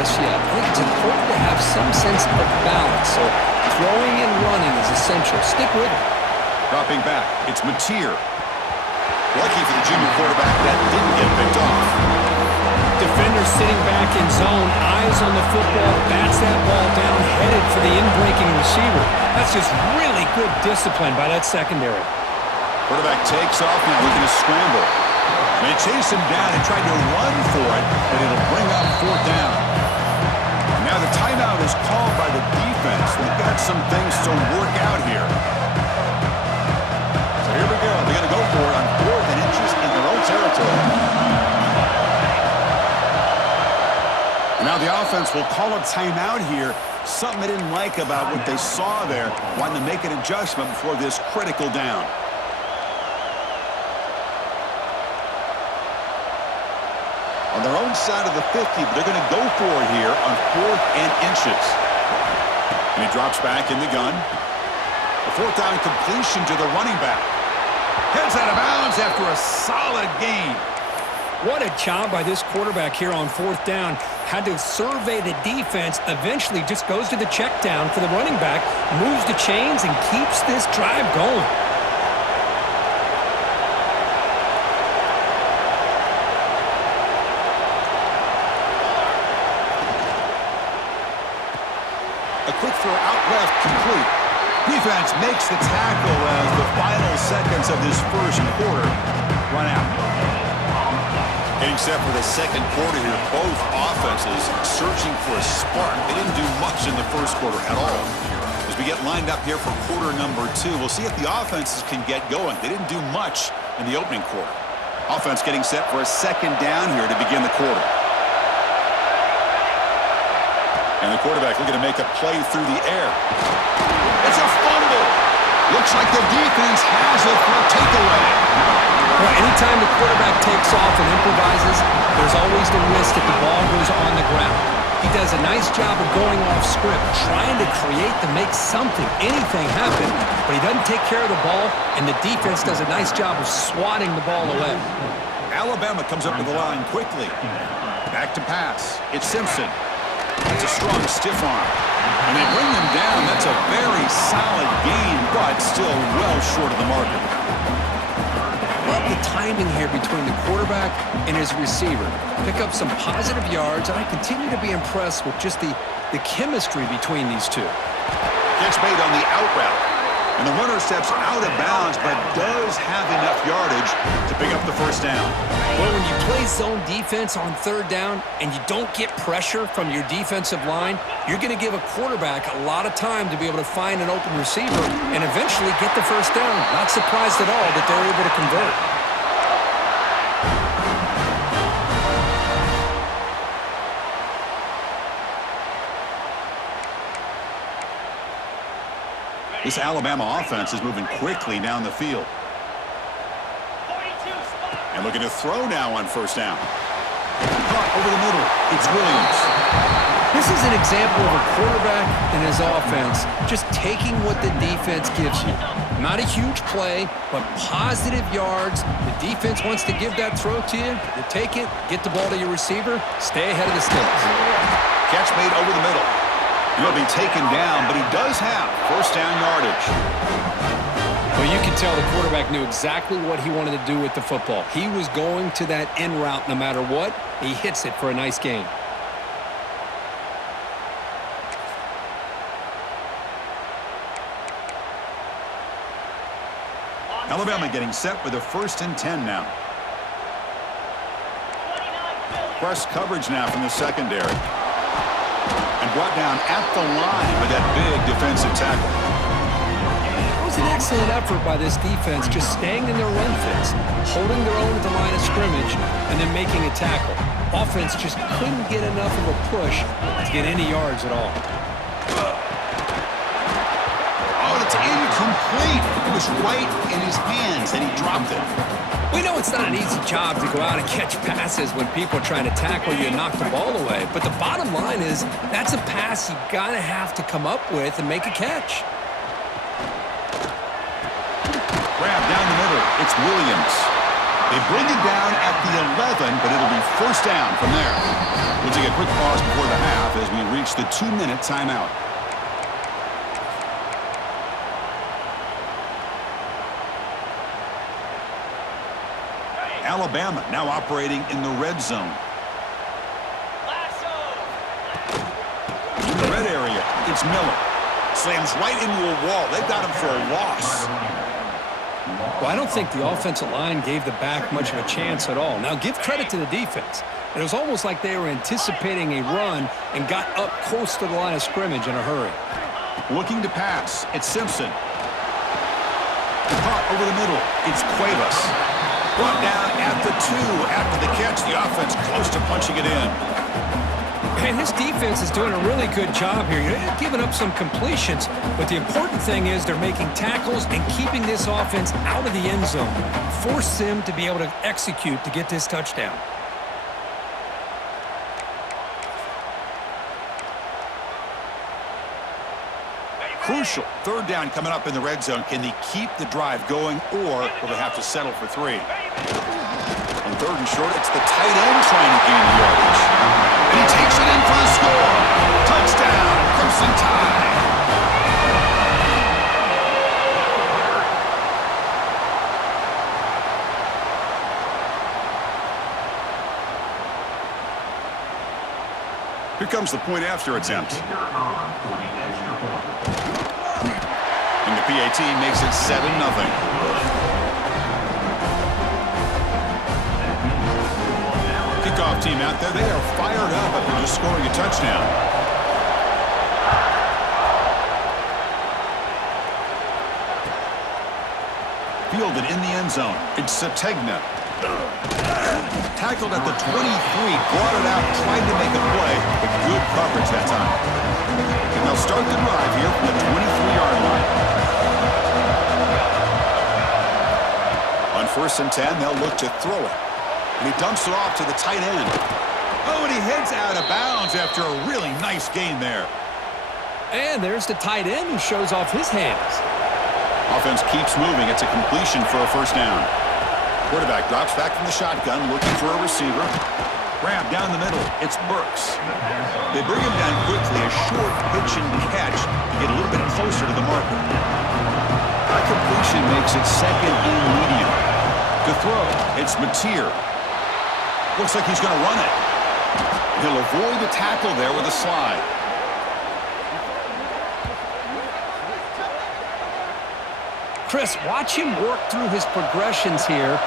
just yet. I think it's important to have some sense of balance, so throwing and running is essential. Stick with it. Dropping back, it's Mateer. Lucky for the junior quarterback, that didn't get picked off. Defender sitting back in zone, eyes on the football, bats that ball down, headed for the in-breaking receiver. That's just really good discipline by that secondary. Quarterback takes off, now looking to scramble. They chase him down and tried to run for it, but it'll bring up fourth down. And now the timeout is called by the defense. They've got some things to work out here. So here we go. They're going to go for it on 4th and inches in their own territory. And now the offense will call a timeout here. Something they didn't like about what they saw there. Wanting to make an adjustment before this critical down. On their own side of the 50, but they're going to go for it here on 4th and inches. And he drops back in the gun. A 4th down completion to the running back. Heads out of bounds after a solid gain. What a job by this quarterback here on 4th down. Had to survey the defense, eventually just goes to the check down for the running back, moves the chains, and keeps this drive going. A quick throw out left, complete. Defense makes the tackle as the final seconds of this first quarter run out. Getting set for the second quarter here, both offenses searching for a spark. They didn't do much in the first quarter at all. As we get lined up here for quarter number 2, we'll see if the offenses can get going. They didn't do much in the opening quarter. Offense getting set for a second down here to begin the quarter. And the quarterback looking to make a play through the air. It's a fumble. Looks like the defense has it for a takeaway. Well, anytime the quarterback takes off and improvises, there's always the risk that the ball goes on the ground. He does a nice job of going off script, trying to create to make something, anything happen, but he doesn't take care of the ball, and the defense does a nice job of swatting the ball away. Alabama comes up to the line quickly. Back to pass. It's Simpson. It's a strong stiff arm. And they bring them down. That's a very solid gain, but still well short of the marker. Love the timing here between the quarterback and his receiver. Pick up some positive yards, and I continue to be impressed with just the chemistry between these two. Catch made on the out route. And the runner steps out of bounds, but does have enough yardage to pick up the first down. Well, when you play zone defense on 3rd down and you don't get pressure from your defensive line, you're going to give a quarterback a lot of time to be able to find an open receiver and eventually get the first down. Not surprised at all that they're able to convert. This Alabama offense is moving quickly down the field. And looking to throw now on first down. Caught over the middle. It's Williams. This is an example of a quarterback and his offense just taking what the defense gives you. Not a huge play, but positive yards. The defense wants to give that throw to you. You take it, get the ball to your receiver, stay ahead of the sticks. Catch made over the middle. He'll be taken down, but he does have first down yardage. Well, you can tell the quarterback knew exactly what he wanted to do with the football. He was going to that in route no matter what. He hits it for a nice gain. Alabama getting set with a 1st and 10 now. Press coverage now from the secondary. And brought down at the line with that big defensive tackle. It was an excellent effort by this defense, just staying in their run fits, holding their own at the line of scrimmage, and then making a tackle. Offense just couldn't get enough of a push to get any yards at all. Oh, it's incomplete. It was right in his hands, and he dropped it. We know it's not an easy job to go out and catch passes when people are trying to tackle you and knock the ball away. But the bottom line is that's a pass you got to have to come up with and make a catch. Grab down the middle. It's Williams. They bring it down at the 11, but it'll be first down from there. We'll take a quick pause before the half as we reach the 2-minute timeout. Alabama now operating in the red zone. In the red area, it's Miller. Slams right into a wall. They've got him for a loss. Well, I don't think the offensive line gave the back much of a chance at all. Now, give credit to the defense. It was almost like they were anticipating a run and got up close to the line of scrimmage in a hurry. Looking to pass, it's Simpson. Caught over the middle, it's Cuevas. Brought down at the 2 after the catch. The offense close to punching it in. And his defense is doing a really good job here. They're giving up some completions, but the important thing is they're making tackles and keeping this offense out of the end zone. Force them to be able to execute to get this touchdown. Crucial. Third down coming up in the red zone. Can they keep the drive going, or will they have to settle for 3? On third and short, it's the tight end trying to gain the yardage. And he takes it in for the score. Touchdown, Crimson Tide. Here comes the point after attempt. And the PAT makes it 7-0. Kickoff team out there, they are fired up after just scoring a touchdown. Fielded in the end zone. It's Sategna. Tackled at the 23, brought it out, tried to make a play, but good coverage that time. And they'll start the drive here from the 23-yard line. On 1st and 10, they'll look to throw it. And he dumps it off to the tight end. Oh, and he heads out of bounds after a really nice gain there. And there's the tight end who shows off his hands. Offense keeps moving. It's a completion for a first down. Quarterback drops back from the shotgun, looking for a receiver. Grab down the middle. It's Burks. They bring him down quickly. A short pitch and catch to get a little bit closer to the marker. That completion makes it second and medium. To throw, it's Mateer. Looks like he's going to run it. He'll avoid the tackle there with a slide. Chris, watch him work through his progressions here.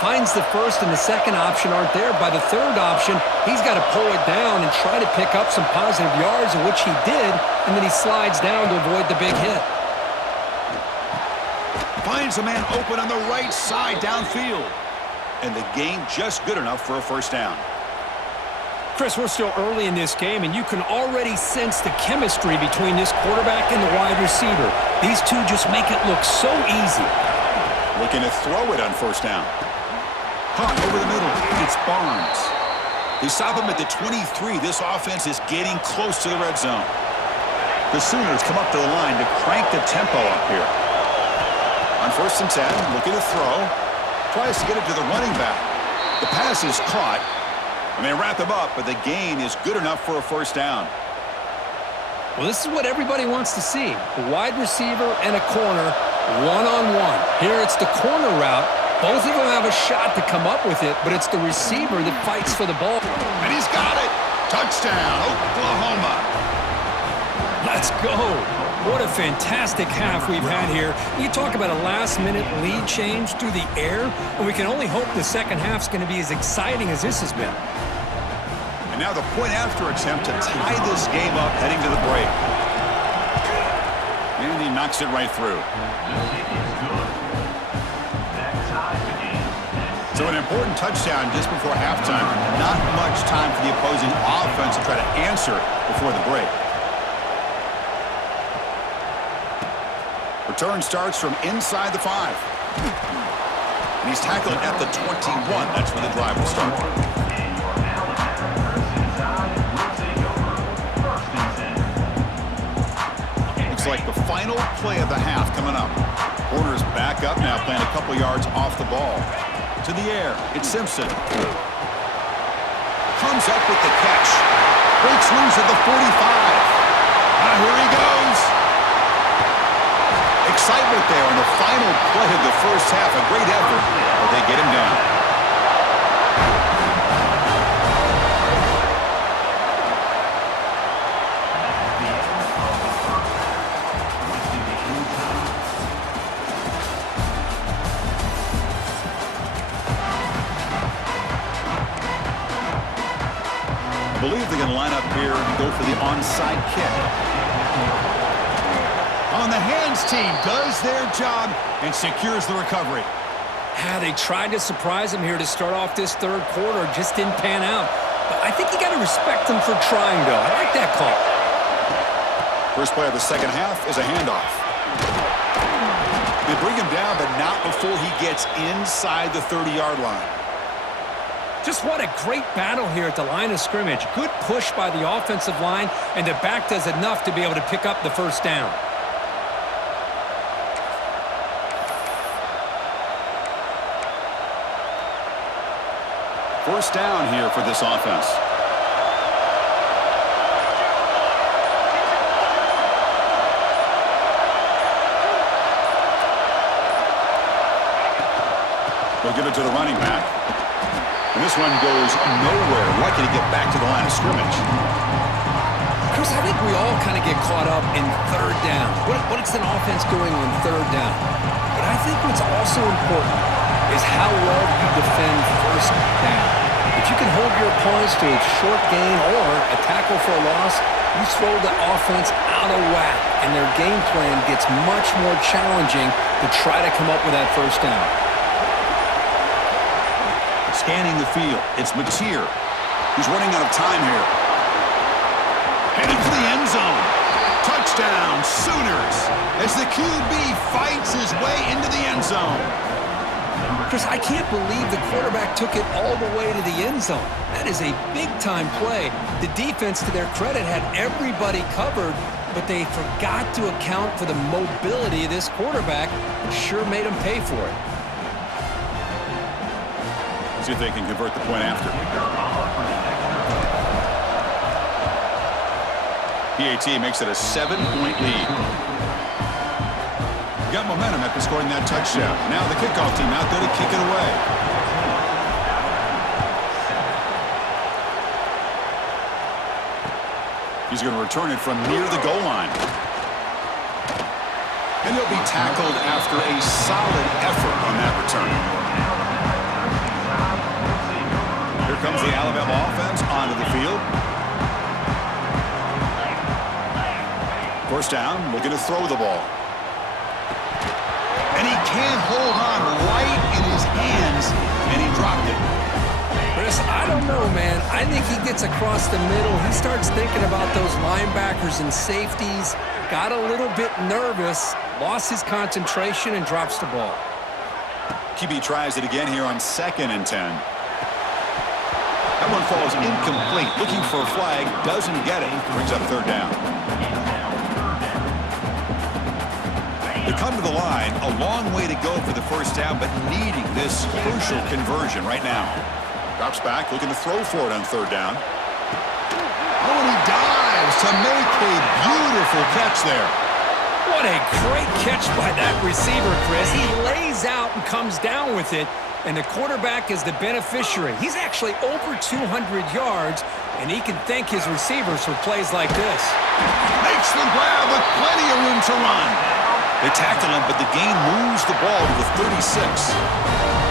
Finds the first and the second option aren't there. By the third option, he's got to pull it down and try to pick up some positive yards, of which he did, and then he slides down to avoid the big hit. Finds a man open on the right side downfield. And the gain just good enough for a first down. Chris, we're still early in this game, and you can already sense the chemistry between this quarterback and the wide receiver. These two just make it look so easy. Looking to throw it on first down. Caught over the middle. It's Barnes. They stop him at the 23. This offense is getting close to the red zone. The Sooners come up to the line to crank the tempo up here. On 1st and 10, looking to throw. Tries to get it to the running back. The pass is caught. And they wrap him up, but the gain is good enough for a first down. Well, this is what everybody wants to see. A wide receiver and a corner, one-on-one. Here it's the corner route. Both of them have a shot to come up with it, but it's the receiver that fights for the ball. And he's got it. Touchdown, Oklahoma. Let's go. What a fantastic half we've had here. You talk about a last-minute lead change through the air, and we can only hope the second half's going to be as exciting as this has been. And now the point after attempt to tie this game up heading to the break. And he knocks it right through. So an important touchdown just before halftime. Not much time for the opposing offense to try to answer before the break. Return starts from inside the 5. And he's tackled at the 21. That's where the drive will start. Looks like the final play of the half coming up. Corner's back up now, playing a couple yards off the ball. To the air. It's Simpson. Comes up with the catch. Breaks loose at the 45. Here he goes. Excitement there on the final play of the first half. A great effort, but they get him down. I believe they're going to line up here and go for the onside kick. On the hands team does their job and secures the recovery. They tried to surprise him here to start off this third quarter. Just didn't pan out. But I think you got to respect them for trying, though. I like that call. First play of the second half is a handoff. They bring him down, but not before he gets inside the 30-yard line. Just what a great battle here at the line of scrimmage. Good push by the offensive line, and the back does enough to be able to pick up the first down. First down here for this offense. They'll give it to the running back. And this one goes nowhere. Lucky to get back to the line of scrimmage. Chris, I think we all kind of get caught up in third down. What is an offense doing on third down? But I think what's also important is how well you defend first down. If you can hold your opponents to a short gain or a tackle for a loss, you throw the offense out of whack, and their game plan gets much more challenging to try to come up with that first down. Scanning the field, it's Mateer. He's running out of time here. Headed for the end zone. Touchdown, Sooners, as the QB fights his way into the end zone. Chris, I can't believe the quarterback took it all the way to the end zone. That is a big-time play. The defense, to their credit, had everybody covered, but they forgot to account for the mobility of this quarterback, and sure made him pay for it. See if they can convert the point after. PAT makes it a 7-point lead. Got momentum after scoring that touchdown. Now the kickoff team out there to kick it away. He's going to return it from near the goal line. And he'll be tackled after a solid effort on that return. Here comes the Alabama offense onto the field. First down, looking to throw the ball. And he can't hold on right in his hands, and he dropped it. Chris, I don't know, man. I think he gets across the middle. He starts thinking about those linebackers and safeties, got a little bit nervous, lost his concentration, and drops the ball. QB tries it again here on 2nd and 10. That one falls incomplete. Looking for a flag, doesn't get it. Brings up third down. They come to the line, a long way to go for the first down, but needing this crucial conversion right now. Drops back, looking to throw for it on third down. Oh, and he dives to make a beautiful catch there. What a great catch by that receiver, Chris. He lays out and comes down with it, and the quarterback is the beneficiary. He's actually over 200 yards, and he can thank his receivers for plays like this. Makes the grab with plenty of room to run. They tackle him, but the gain moves the ball to the 36.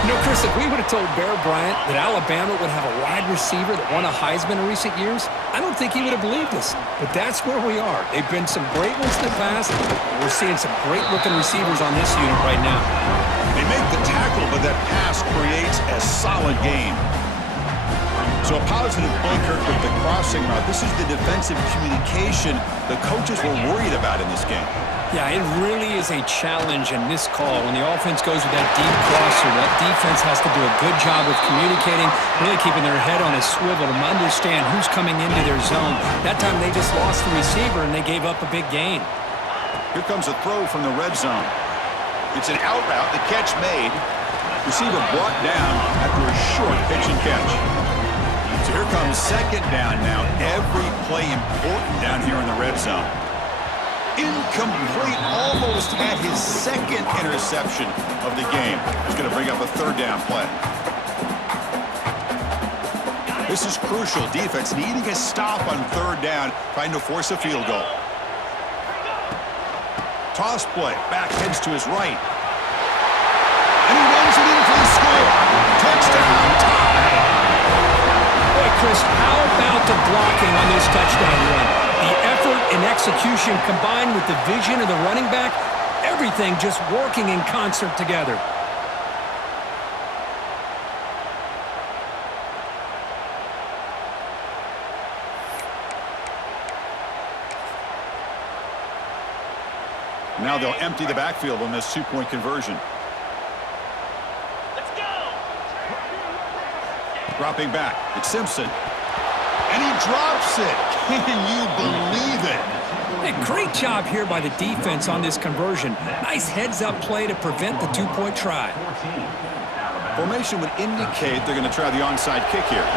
You know, Chris, if we would have told Bear Bryant that Alabama would have a wide receiver that won a Heisman in recent years, I don't think he would have believed us. But that's where we are. They've been some great ones in the past. We're seeing some great-looking receivers on this unit right now. They make the tackle, but that pass creates a solid gain. So a positive bunker with the crossing route. This is the defensive communication the coaches were worried about in this game. Yeah, it really is a challenge in this call. When the offense goes with that deep crosser, that defense has to do a good job of communicating, really keeping their head on a swivel to understand who's coming into their zone. That time they just lost the receiver and they gave up a big gain. Here comes a throw from the red zone. It's an out route, the catch made. Receiver brought down after a short pitch and catch. So here comes second down now. Every play important down here in the red zone. Incomplete, almost at his second interception of the game. He's going to bring up a third down play. This is crucial. Defense needing a stop on third down, trying to force a field goal. Toss play, back heads to his right. And he runs it in for the score. Touchdown, tie. Boy, Chris, how about the blocking on this touchdown run? The effort and execution combined with the vision of the running back, everything just working in concert together. Now they'll empty the backfield on this two-point conversion. Let's go! Dropping back, it's Simpson. And he drops it. Can you believe it? Hey, great job here by the defense on this conversion. Nice heads-up play to prevent the two-point try. Formation would indicate they're going to try the onside kick here.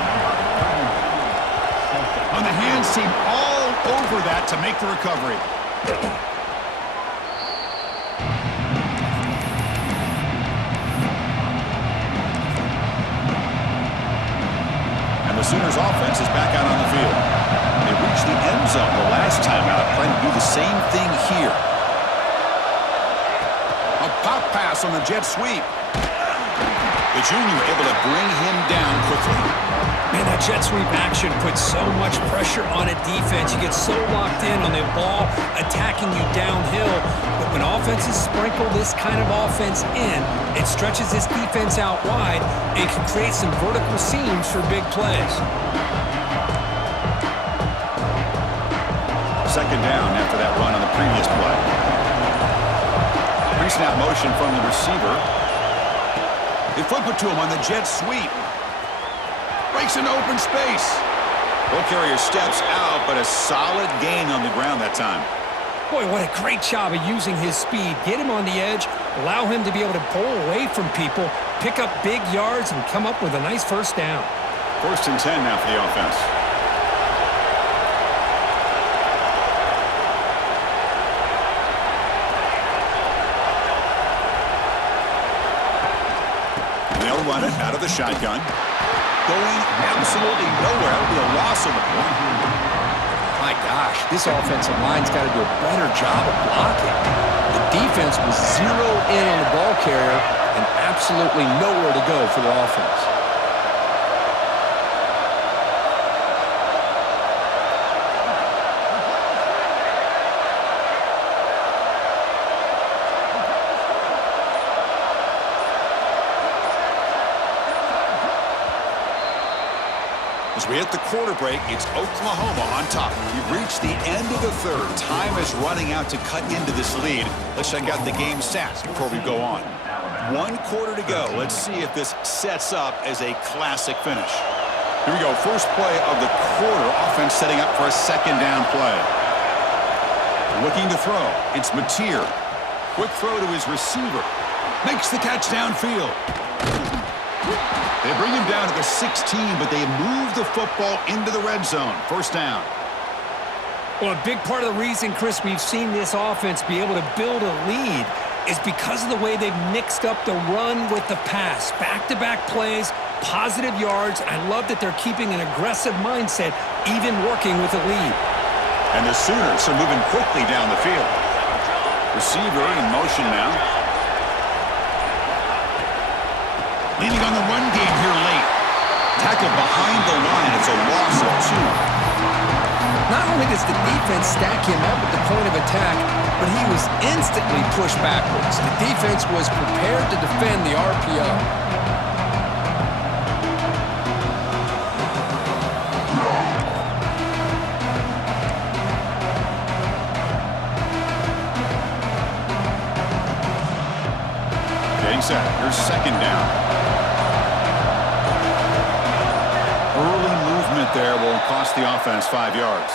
On the hands team, all over that to make the recovery. And the Sooners offense is back out on the field. They reached the end zone the last time out, trying to do the same thing here. A pop pass on the jet sweep. The junior able to bring him down quickly. Man, that jet sweep action puts so much pressure on a defense. You get so locked in on the ball attacking you downhill. But when offenses sprinkle this kind of offense in, it stretches this defense out wide and can create some vertical seams for big plays. Second down after that run on the previous play. Pre-snap motion from the receiver. They flip it to him on the jet sweep. Breaks into open space. Ball carrier steps out, but a solid gain on the ground that time. Boy, what a great job of using his speed. Get him on the edge, allow him to be able to pull away from people, pick up big yards, and come up with a nice first down. 1st and 10 now for the offense. They'll run it out of the shotgun. Going absolutely nowhere. It'll be a loss of a point. My gosh, this offensive line's got to do a better job of blocking. The defense was zeroed in on the ball carrier and absolutely nowhere to go for the offense. As we hit the quarter break, it's Oklahoma on top. We've reached the end of the third. Time is running out to cut into this lead. Let's check out the game stats before we go on. 1 quarter to go. Let's see if this sets up as a classic finish. Here we go. First play of the quarter. Offense setting up for a second down play. Looking to throw. It's Mateer. Quick throw to his receiver. Makes the catch downfield. They bring him down to the 16, but they move the football into the red zone. First down. Well, a big part of the reason, Chris, we've seen this offense be able to build a lead is because of the way they've mixed up the run with the pass. Back-to-back plays, positive yards. I love that they're keeping an aggressive mindset, even working with a lead. And the Sooners are moving quickly down the field. Receiver in motion now. Leaning on the run game here late. Tackled behind the line. It's a loss of 2. Not only does the defense stack him up at the point of attack, but he was instantly pushed backwards. The defense was prepared to defend the RPO. Getting set. Here's second down. Early movement there will cost the offense 5 yards.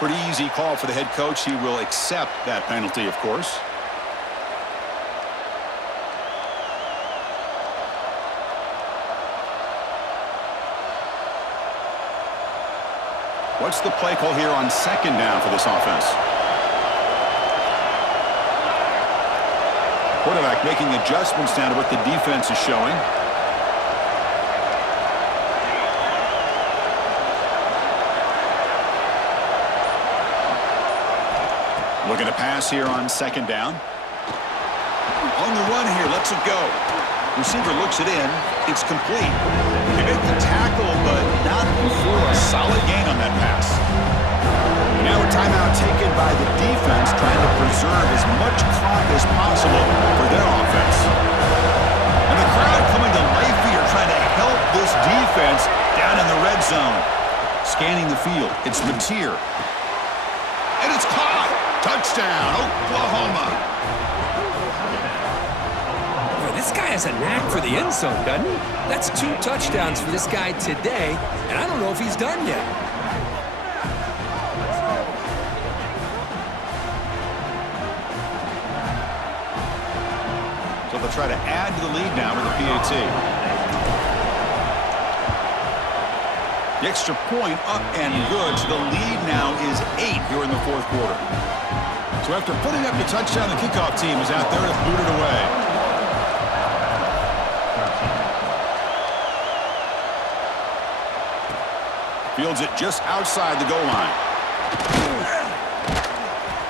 Pretty easy call for the head coach. He will accept that penalty, of course. What's the play call here on second down for this offense? Quarterback making adjustments down to what the defense is showing. Looking to pass here on second down. On the run here, lets it go. Receiver looks it in. It's complete. They make the tackle, but not before a solid gain on that pass. Now a timeout taken by the defense, trying to preserve as much clock as possible for their offense. And the crowd coming to life here, trying to help this defense down in the red zone. Scanning the field, it's Mateer. And it's caught! Touchdown, Oklahoma! Boy, this guy has a knack for the end zone, doesn't he? That's 2 touchdowns for this guy today, and I don't know if he's done yet. So they'll try to add to the lead now with the PAT. The extra point up and good, so the lead now is 8 here in the fourth quarter. So after putting up the touchdown, the kickoff team is out there to boot it away. Fields it just outside the goal line.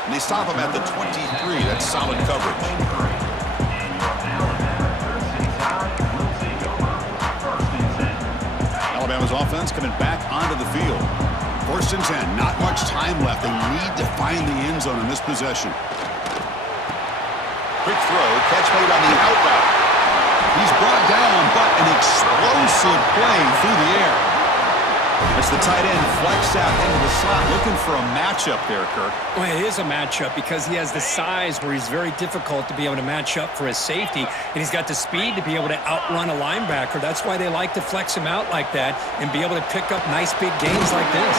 And they stop him at the 23. That's solid coverage. Alabama's offense coming back onto the field. 1st and 10, not much time left. They need to find the end zone in this possession. Quick throw, catch made on the out route. He's brought down, but an explosive play through the air. As the tight end flex out into the slot, looking for a matchup there, Kirk. Well, it is a matchup because he has the size where he's very difficult to be able to match up for his safety, and he's got the speed to be able to outrun a linebacker. That's why they like to flex him out like that and be able to pick up nice big gains like this.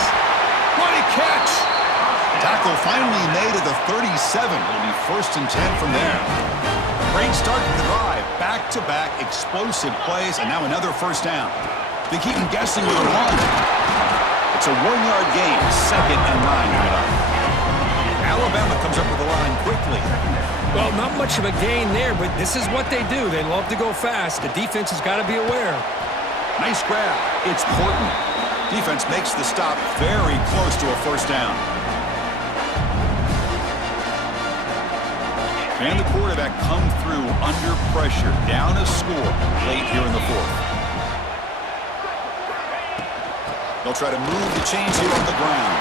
What a catch! Tackle finally made at the 37. It'll be 1st and 10 from there. Great start to the drive. Back-to-back explosive plays, and now another 1st down. They keep him guessing with a run. It's a 1-yard gain, 2nd and 9 coming up. Alabama comes up with the line quickly. Well, not much of a gain there, but this is what they do. They love to go fast. The defense has got to be aware. Nice grab. It's Horton. Defense makes the stop very close to a 1st down. Can the quarterback come through under pressure, down a score late here in the 4th? They'll try to move the chains here on the ground.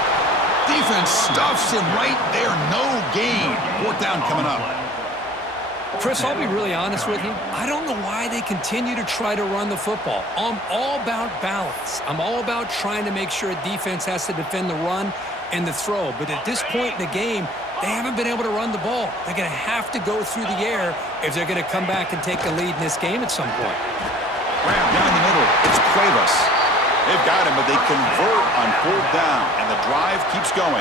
Defense stuffs him right there. No gain. 4th down coming up. Chris, I'll be really honest with you. I don't know why they continue to try to run the football. I'm all about balance. I'm all about trying to make sure a defense has to defend the run and the throw. But at this point in the game, they haven't been able to run the ball. They're going to have to go through the air if they're going to come back and take a lead in this game at some point. Grab down the middle. It's Cuevas. They've got him, but they convert on 4th down, and the drive keeps going.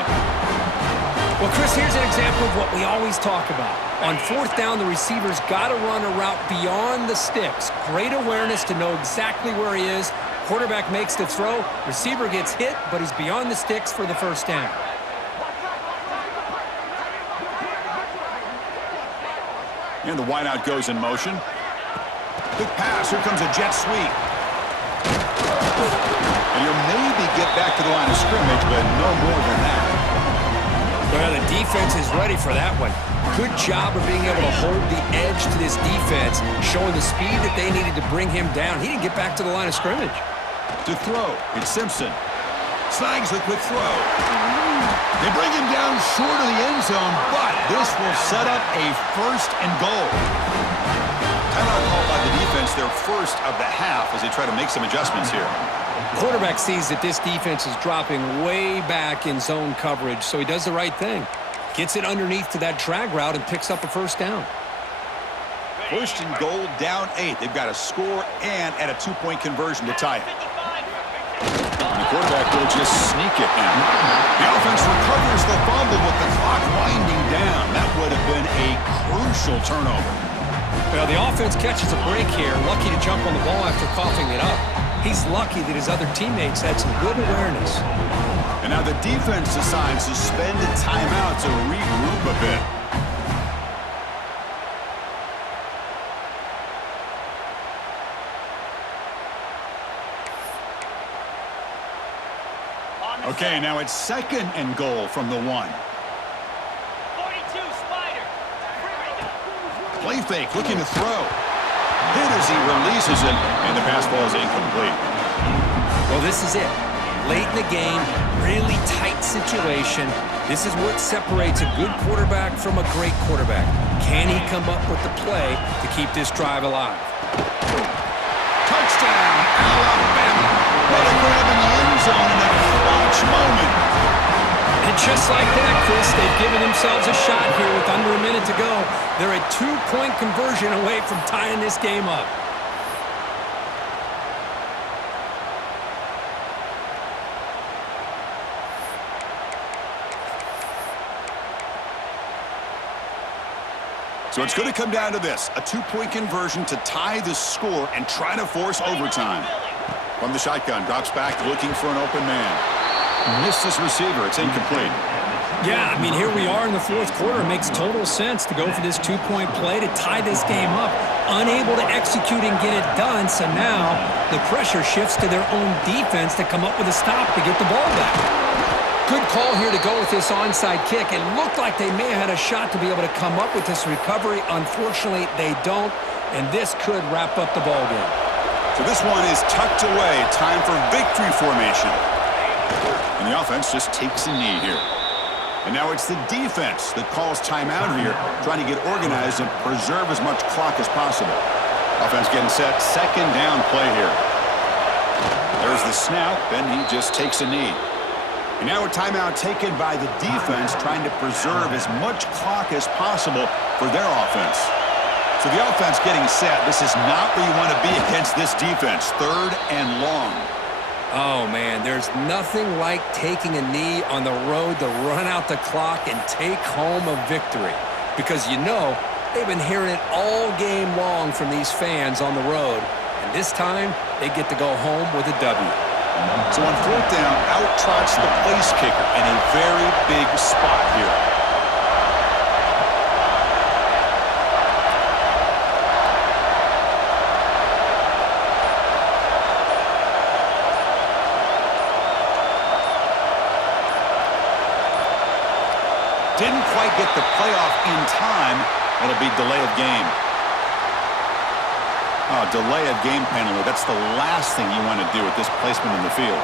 Well, Chris, here's an example of what we always talk about. On 4th down, the receiver's got to run a route beyond the sticks. Great awareness to know exactly where he is. Quarterback makes the throw. Receiver gets hit, but he's beyond the sticks for the 1st down. And the wideout goes in motion. Quick pass. Here comes a jet sweep. And you'll maybe get back to the line of scrimmage, but no more than that. Well, the defense is ready for that one. Good job of being able to hold the edge to this defense, showing the speed that they needed to bring him down. He didn't get back to the line of scrimmage. To throw, it's Simpson. Snags the quick throw. They bring him down short of the end zone, but this will set up a 1st and goal. Timeout called by the defense, their 1st of the half as they try to make some adjustments here. Quarterback sees that this defense is dropping way back in zone coverage, so he does the right thing. Gets it underneath to that drag route and picks up a 1st down. 1st and goal, down 8. They've got a score and at a 2-point conversion to tie it. And the quarterback will just sneak it now. The offense recovers the fumble with the clock winding down. That would have been a crucial turnover. Well, the offense catches a break here, lucky to jump on the ball after coughing it up. He's lucky that his other teammates had some good awareness. And now the defense decides to spend a timeout to regroup a bit. Okay, now it's 2nd and goal from the 1. 42, Spider. Play fake, looking to throw. Hit as he releases it, and the pass ball is incomplete. Well, this is it. Late in the game, really tight situation. This is what separates a good quarterback from a great quarterback. Can he come up with the play to keep this drive alive? Touchdown, Alabama. What a grab in the end zone in a clutch moment. And just like that, Chris, they've given themselves a shot here with under a minute to go. They're a 2-point conversion away from tying this game up. So it's going to come down to this, a 2-point conversion to tie the score and try to force overtime. From the shotgun, drops back looking for an open man. Missed his receiver. It's incomplete. Yeah, I mean, here we are in the 4th quarter. It makes total sense to go for this 2-point play to tie this game up. Unable to execute and get it done, so now the pressure shifts to their own defense to come up with a stop to get the ball back. Good call here to go with this onside kick. It looked like they may have had a shot to be able to come up with this recovery. Unfortunately, they don't, and this could wrap up the ball game. So this one is tucked away. Time for victory formation. And the offense just takes a knee here. And now it's the defense that calls timeout here, trying to get organized and preserve as much clock as possible. Offense getting set. 2nd down play here. There's the snap, and he just takes a knee. And now a timeout taken by the defense, trying to preserve as much clock as possible for their offense. So the offense getting set. This is not where you want to be against this defense. 3rd and long. Oh, man, there's nothing like taking a knee on the road to run out the clock and take home a victory. Because you know, they've been hearing it all game long from these fans on the road. And this time, they get to go home with a W. So on 4th down, out trots the place kicker in a very big spot here. Didn't quite get the playoff in time. It'll be delay of game. Oh, delay of game penalty. That's the last thing you want to do with this placement in the field.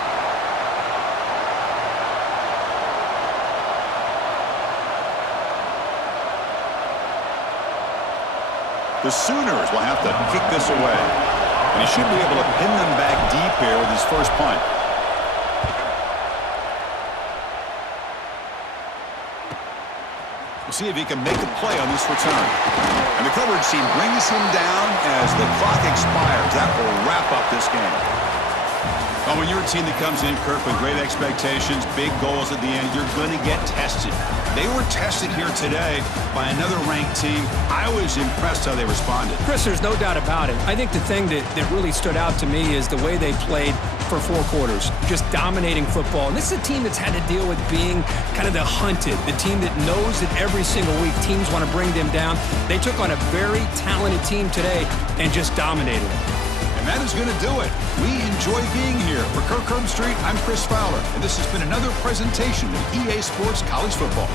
The Sooners will have to kick this away. And he should be able to pin them back deep here with his first punt. We'll see if he can make a play on this return. And the coverage team brings him down as the clock expires. That will wrap up this game. Well, when you're a team that comes in, Kirk, with great expectations, big goals at the end, you're going to get tested. They were tested here today by another ranked team. I was impressed how they responded. Chris, there's no doubt about it. I think the thing that really stood out to me is the way they played for 4 quarters, just dominating football. And this is a team that's had to deal with being kind of the hunted, the team that knows that every single week teams want to bring them down. They took on a very talented team today and just dominated it. And that is going to do it. We enjoy being here. For Kirk Herbstreit, I'm Chris Fowler, and this has been another presentation of EA Sports College Football.